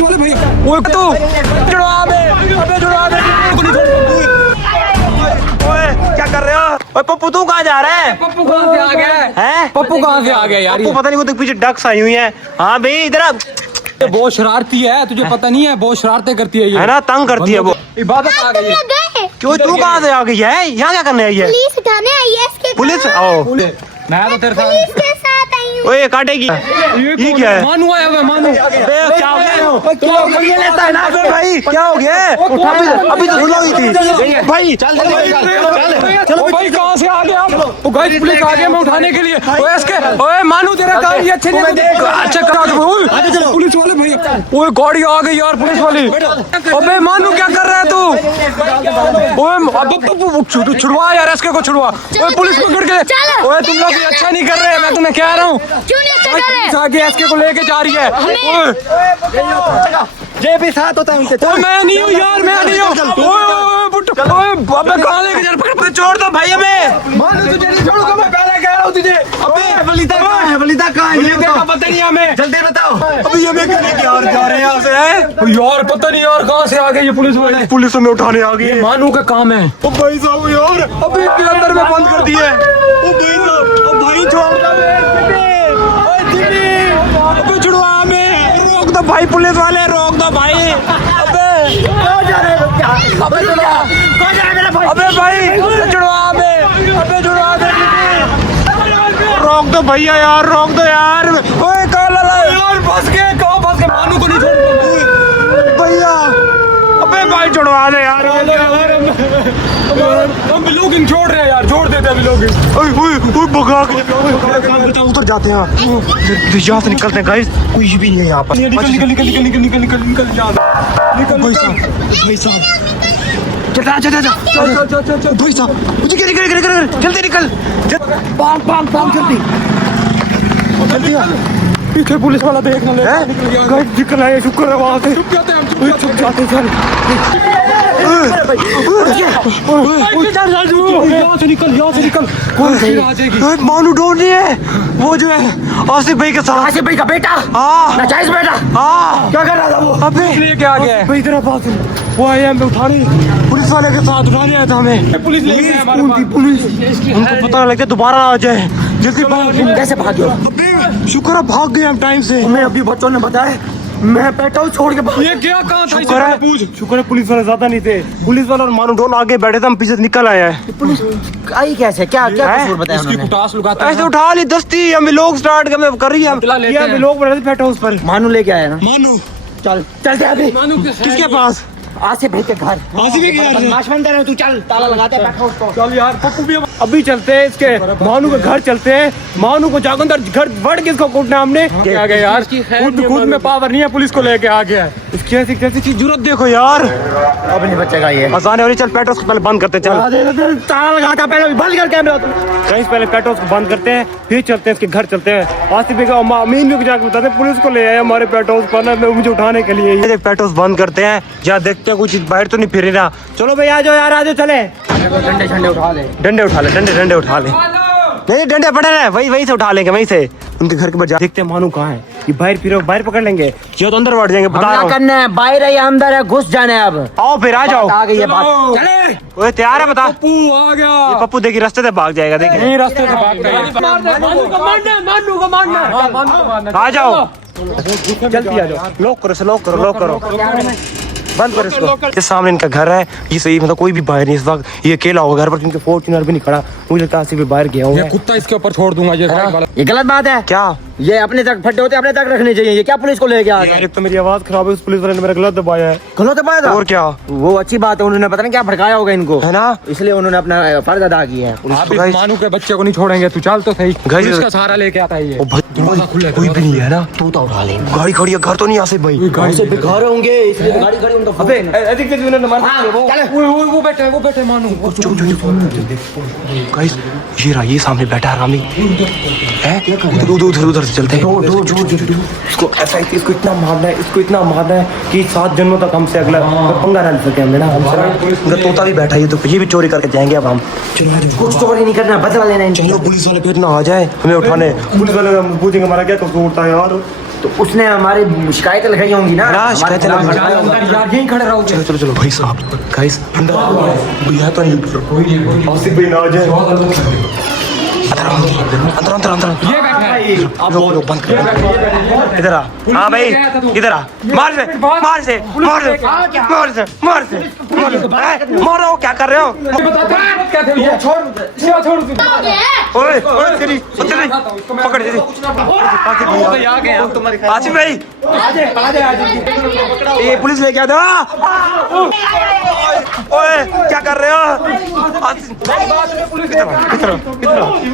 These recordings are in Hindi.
पुलिस वाले भाई, ओए तू जुड़वा दे, अबे जुड़वा दे। ओए क्या कर रहे हो? ओए पप्पू तू कहाँ जा रहा है? पप्पू कहाँ से आ गया है? पप्पू कहाँ से आ गया यार? पप्पू पता नहीं, वो तो पीछे डक्स आई हुई है। हाँ भाई इधर आ। ये बहुत शरारती है, तुझे पता नहीं है, बहुत शरारतें करती है ये, है ना, तंग करती है वो। इबादत आ गई है। क्यों तू कहाँ से आ गई है? यहाँ क्या करने आई है? पुलिस उठाने आई है इसके। पुलिस आओ। मैं तो तेरे पुलिस साथ। के साथ आई हूँ। ओए काटेगी। ये क्या है? मानू आया हुआ, मानू। क्या हो गया? ये लेता है ना भाई, क्या हो गया? अभी तो सुलह थी भाई। चलो भाई, कहाँ से आ गए आप? वो गाइस पुलिस आ गया मैं उठाने के लिए। ओए इसके, ओए मानू तेरा काम ये अच्छे नहीं देख। अच्छा करा दो पुलिस वाले भाई। ओए गाड़ी आ गई यार पुलिस वाली। अबे मानू क्या कर रहा है तू? ओए अब तू छुड़वा यार, इसके को छुड़वा। ओए पुलिस पकड़ के। ओए तुम लोग अच्छा नहीं कर रहे, मैं तुम्हें कह रहा हूँ। क्यों नहीं अच्छा कर रहे? आगे एसके को लेके जा रही है। ये भी साथ होता है उनके। ओए मैं नहीं हूँ यार, मैं नहीं हूँ। ओए बुट्टू, ओए अबे कहाँ लेके जा रहा है? छोड़ दो भाई हमें। मानू तुझे नहीं छोड़ूंगा, मैं पहले कह रहा हूँ तुझे। अबे वलीदा कहाँ है? वलीदा कहाँ है? वलीदा का पता नहीं हमें। जल्दी बताओ। अभी हमें करने की यार जा रहे हैं यहाँ से हैं? यार पता नहीं यार कहाँ से आ गए ये पुलिस वाले। पुलिस हमें उठाने आ गई है। मानू का काम है। ओ भाई साहब यार अभी के अंदर में बंद कर दिया है। ओ भाई साहब, ओ भाई छोड़ दो अबे छुड़वा हमें, रोक दो भाई, पुलिस वाले रोक दो भाई। अबे कहाँ जा रहे हो? क्या अबे कहाँ जा रहा है मेरा भाई? अबे भाई छुड़वा हमें, अबे छुड़वा दे। रोक दो भैया यार, रोक दो यार। ओए कहाँ लगा यार? फंस गए, कहाँ फंस गए? मानू को नहीं छोड़ भैया। अबे भाई छुड़वा दे यार। हम लोग छोड़ रहे हैं यार, छोड़ देते हैं लोग। ओए भगा के उधर जाते हैं, यहाँ से निकलते हैं गाइस। कोई भी नहीं है यहाँ पर। निकल भाई साहब चल भाई साहब जल्दी निकल। जल्दी पीछे पुलिस वाला देख ना ले। गाइस निकल आए, शुक्र है वहाँ से। चुप जाते चल। यहाँ से निकल। कौन आ जाएगी? मानू ढूंढ रही है, वो जो है आसिफ भाई के साथ। आसिफ भाई का बेटा? हाँ नजायज बेटा? हाँ। क्या कर रहा था वो? अबे लेके आ गया है। भाई तेरा पास वो आए हमें उठाने, पुलिस वाले के साथ उठाने आया था हमें। पुलिस लेके आया हमारे कौन थी पुलिस? हमको पता लग गया, दोबारा आ जाए जल्दी। तुम कैसे भागे हो? अबे शुक्र है भाग गए हम टाइम से। तुम्हें अभी बच्चों ने बताया मैं बेटा हूँ, छोड़ के भाग। ये क्या कहाँ था? शुक्र है पुलिस वाले ज्यादा नहीं थे। पुलिस वाला और मानू दोनों आगे बैठे थे, हम पीछे से निकल आए हैं। पुलिस आई कैसे? क्या क्या कसूर बताया उसकी उन्होंने? कुटास लुगाते हैं। ऐसे उठा ली दस्ती, हम लोग स्टार्ट कर रही है। चला लेते हैं। हम लोग बैठे थे पेट हाउस पर। मानू लेके आया ना? मानू चल चलते अभी मानू किसके पास? आसिफ भाई के घर। आसिफ भाई के घर? बदमाश बनते रहे तू, चल ताला लगाते हैं बैठो उसको। चल यार पप्पू भी अभी चलते हैं, इसके मानू के घर चलते हैं। मानू को जाकर अंदर घर बढ़ के इसको कूटना हमने। आ गया यार, खुद में पावर नहीं है, पुलिस को लेके आ गया है। इसकी ऐसी कैसी चीज जरूरत देखो यार। अब नहीं बचेगा ये। आसान है। चल पेट्रोल को पहले बंद करते, चल ताला लगाता पहले, बंद कर कैमरा। कहीं पहले पेट्रोल को बंद करते हैं, फिर चलते हैं इसके घर चलते हैं। आसिफ भाई का अमीन भी जाकर बताते हैं, पुलिस को ले आए हमारे पेट्रोल पर ना, मुझे उठाने के लिए। पेट्रोल बंद करते हैं, जहाँ देखते हैं कुछ बाहर तो नहीं फिर रहा। चलो भाई आ जाओ यार, आ जाओ चले। डंडे उठा ले। डंडे उठा ले, डंडे उठा ले। नहीं डंडे पड़े रहे, वही से उठा लेंगे, वहीं से उनके घर के बाहर देखते हैं मानू कहाँ है। ये बाहर फिर बाहर पकड़ लेंगे, ये तो अंदर बढ़ जाएंगे। बता रहा हूँ करना है, बाहर है या अंदर है, घुस जाना है। अब आओ फिर आ जाओ। आ गई ये बात। चले। ओए तैयार है? बता। पप्पू आ गया। ये पप्पू देखी रास्ते से भाग जाएगा, देखिए नहीं रास्ते से भाग गया। मानू को मारना। आ जाओ जल्दी आ जाओ। लॉक करो बंद करो इसको। ये सामने इनका घर है, ये सही मतलब कोई भी बाहर नहीं इस वक्त। ये अकेला होगा घर पर, क्योंकि फॉर्च्यूनर भी नहीं खड़ा। मुझे लगता है आसिफ भी बाहर गया होगा। कुत्ता इसके ऊपर छोड़ दूंगा ये साइड वाला। ये गलत बात है। क्या? ये अपने तक फटे होते अपने तक रखने चाहिए। ये क्या पुलिस को लेके आ गया? एक तो मेरी आवाज खराब है, उस पुलिस वाले ने मेरा गलत दबाया है। गलत दबाया था? और क्या? वो अच्छी बात है, उन्होंने पता नहीं क्या भड़काया होगा इनको, है ना, इसलिए उन्होंने अपना फर्ज अदा किया है। आप इस मानू के बच्चे को नहीं छोड़ेंगे, तू चल तो सही। पुलिस का सहारा लेके आता है ये। दरवाजा खुला है, कोई भी नहीं है ना। तू तो उठा ले। गाड़ी खड़ी है, घर तो नहीं आसिफ भाई। गाड़ी से घर होंगे इसलिए गाड़ी खड़ी उनका। अबे अधिक तेज उन्होंने मार वो बैठे मानू। गाइस ये रहा, ये सामने बैठा है रामी है। उधर से चलते हैं। इसको ऐसा इसको इतना मारना है कि 7 जन्मों तक हमसे अगला पंगा ना ले सके हम ना। हमसे तोता भी बैठा है, तो ये भी चोरी करके जाएंगे अब हम। कुछ चोरी नहीं करना, बदला लेना। चलो पुलिस वाले फिर ना आ जाए हमें उठाने। पुलिस वाले पूछेंगे हमारा क्या कसूर था यार। तो उसने हमारी शिकायत लिखाई होंगी ना। हाँ, शिकायत हमारे लिखाई खिलाफ अंदर यार यहीं खड़े रहो। चलो चलो चलो भाई साहब गाइस अंदर भैया तो नहीं आसिफ भाई ना आ जाए। अंदर अंदर अंदर ये बैठा है। आप लोग बंद कर इधर आ। हाँ भाई इधर आ। मार से मार से मार से मार से मार से मारो। क्या कर रहे हो? क्या थे ये? छोड़ छोड़ तू। ओए ओए तेरी तेरी पकड़ तेरी आसिफ भाई ये पुलिस लेके आ दो। ओए क्या कर रहे हो?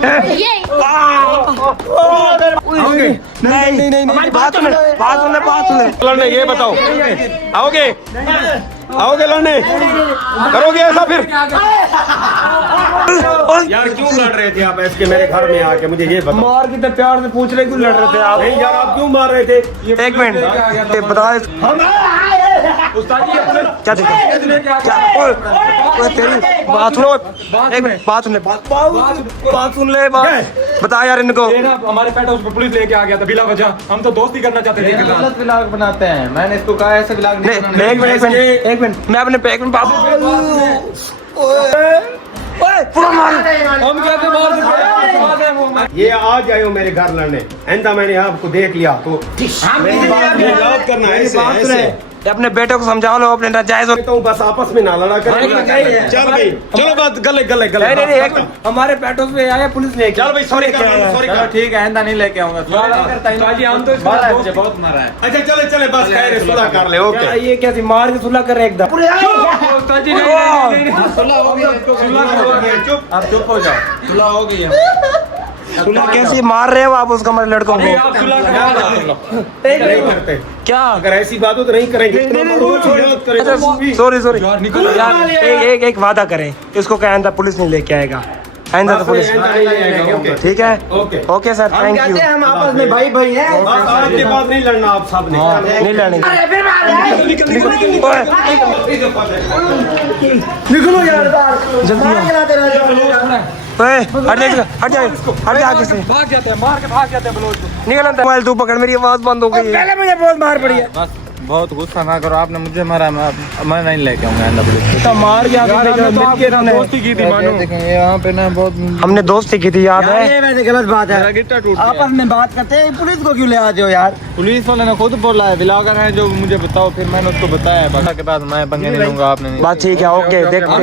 ये नहीं नहीं नहीं बात सुन लड़ने ये बताओ, आओगे आओगे लड़ने? करोगे ऐसा फिर? यार क्यों लड़ रहे थे आप ऐसे मेरे घर में आके? मुझे ये बताओ। मार के प्यार से पूछ रहे क्यों लड़ रहे थे आप? नहीं यार आप क्यों मार रहे थे? एक मिनट बता क्या देखा? क्या ओए तेरी बात सुनो। एक मिनट बात सुन ले बात सुन ले बात बता यार इनको। ये ना हमारे पेट हाउस पे पुलिस लेके आ गया था बिला वजह। हम तो दोस्ती करना चाहते थे। गलत व्लॉग बनाते हैं। मैंने इसको कहा ऐसे व्लॉग नहीं नहीं एक मिनट मैं अपने पैक में बाबू पूरा मार। हम कहते मार दे। ये आ जाओ मेरे घर लड़ने। ऐसा मैंने आपको देख लिया तो याद करना है ऐसे ऐसे। अपने बेटे को समझा लो अपने नाजायज कहता हूँ बस आपस में ना लड़ा करें। चल भाई चलो बात गले गले गले। नहीं एक हमारे पेटों पे आया पुलिस लेके। चल भाई सॉरी कर सॉरी कर। ठीक है आइंदा नहीं लेके आऊंगा। ताजी हम तो इसका दोस्त बहुत मारा है। अच्छा चले चले बस कह रहे सुलह कर ले। ओके ये कैसे मार के सुलह कर रहे एकदम? ताजी नहीं सुलह हो गया चुप। आप चुप हो जाओ। सुलह हो गई है। कैसे मार रहे हो आप उसका हमारे लड़कों को? आप सुलह नहीं करते क्या अगर ऐसी बात हो तो नहीं करेंगे। सॉरी सॉरी यार निकलो यार एक वादा करें इसको क्या आइंदा पुलिस नहीं लेके आएगा। आइंदा तो पुलिस ठीक है। Okay okay sir thank you. हम आपस में भाई भाई हैं। बस आपके पास नहीं लड़ना आप सब ने। नहीं लड़ेंगे। निकलो यार जल्दी ओए हट जा हट जा हट जा आगे से भाग जाते हैं। मार के भाग जाते हैं बलोच को। निकल अंदर। मोबाइल तू पकड़ मेरी आवाज बंद हो गई है। पहले मुझे बहुत मार पड़ी है। बस बहुत गुस्सा ना करो। आपने मुझे मारा मैं नहीं लेके आऊंगा आइंदा पुलिस। तो मार गया यार हमने तो आपके साथ दोस्ती की थी मानो। देखें ये वहाँ पे ना बहुत हमने दोस्ती की थी याद है। ये वैसे गलत बात है। गिट्टा टूट गया। आपस में बात करते हैं पुलिस को क्यों ले आते हो यार? पुलिस वाले ने खुद बोला है ब्लॉगर है जो मुझे बताओ। फिर मैंने उसको बताया बाकी के बाद मैं पंगे नहीं लूंगा। आपने नहीं बात ठीक है ओके देखते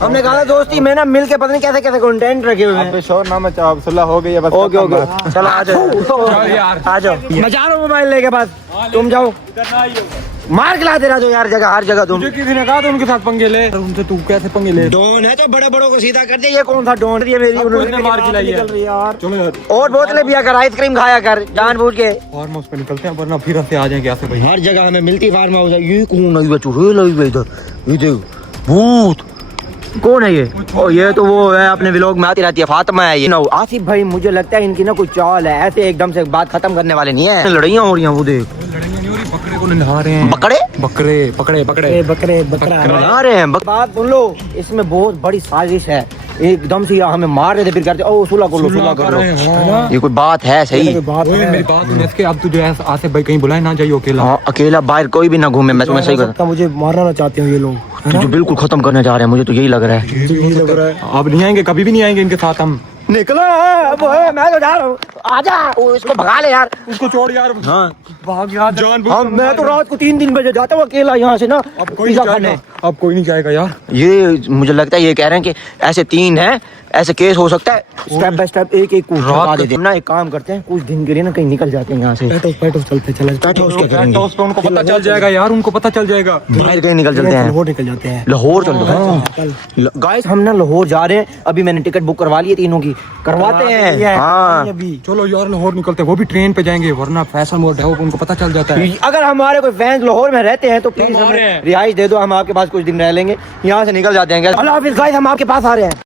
हमने कहा दोस्ती में ना मिल के पता नहीं कैसे कैसे कंटेंट रखे हुए हैं। आप शोर ना मचाओ। अब सुलह हो गई है बस। ओके ओके चलो आ जाओ यार आ जाओ। मचा लो मोबाइल लेके पास। तुम जाओ मार के लाते रहो यार जगह हर जगह तुम। मुझे किसी ने कहा था उनके साथ पंगे ले। उनसे तू कैसे पंगे ले? डॉन है तो बड़े बड़ों को सीधा कर दे। ये कौन सा डॉन? ये मेरी उसने मार खिलाई है। यार चलो यार और बोतलें पिया कर आइसक्रीम खाया कर जानबूझ के। फार्म हाउस पे निकलते हैं वरना फिर से आ जाएंगे ऐसे भाई। हर जगह हमें मिलती फार्म हाउस है। ये कौन है? ये चुड़ैल है इधर। ये देख भूत कौन है ये? ओ ये तो वो है अपने व्लॉग में आती रहती है फातिमा है ये। आसिफ भाई मुझे लगता है इनकी ना कोई चाल है। ऐसे एकदम से बात खत्म करने वाले नहीं है। लड़ाइयाँ हो रही हैं वो देख। लड़ाइयाँ नहीं हो रही। बकरे को नहा रहे हैं। बकरे बकरे पकड़े पकड़े बकरा बना रहे हैं। बात सुन लो इसमें बहुत बड़ी साजिश है। एकदम से हमें मार रहे थे फिर करते ओ सुलह कर लो सुलह कर लो। ये कोई बात है सही? ओए मेरी बात सुन। इसके अब तुझे आसिफ भाई कहीं बुलाए ना जाइए अकेला। हाँ अकेला बाहर कोई भी ना घूमे। मैं तुम्हें सही करता। मुझे मारना चाहते हैं ये लोग। तुझे बिल्कुल खत्म करने जा रहे हैं। मुझे तो यही लग रहा है। अब नहीं आएंगे कभी भी नहीं आएंगे इनके साथ हम। निकलो मैं तो जा रहा हूँ। आजा इसको भगा ले यार। उसको छोड़ यार। हाँ भाग यार जान। मैं तो रात को 3 बजे जाता हूँ अकेला यहाँ से ना अब कोई पिज़्ज़ा नहीं खाने। जाएगा। अब कोई नहीं जाएगा यार। ये मुझे लगता है ये कह रहे हैं कि ऐसे 3 हैं ऐसे केस हो सकता है। स्टेप बाय स्टेप एक एक को हटा देते हैं ना। एक काम करते हैं कुछ दिन के लिए ना कहीं निकल जाते हैं यहाँ से। पेटो चलते चले उनको पता चल जाएगा यार। उनको पता चल जाएगा। बाहर कहीं निकल चलते हैं। लाहौर निकल जाते हैं। लाहौर चल दो गाइस। हम ना लाहौर जा रहे हैं। अभी मैंने टिकट बुक करवा ली है तीनों की। करवाते हैं हाँ। चलो यार लाहौर निकलते हैं। वो भी ट्रेन पे जाएंगे वरना फैसल मोड है उनको पता चल जाता है। अगर हमारे कोई फैंस लाहौर में रहते हैं तो प्लीज हमें रिहाइश दे दो। हम आपके पास कुछ दिन रह लेंगे। यहाँ से निकल जाते हैं। अल्लाह हाफिज़ गाइस हम आपके पास आ रहे हैं।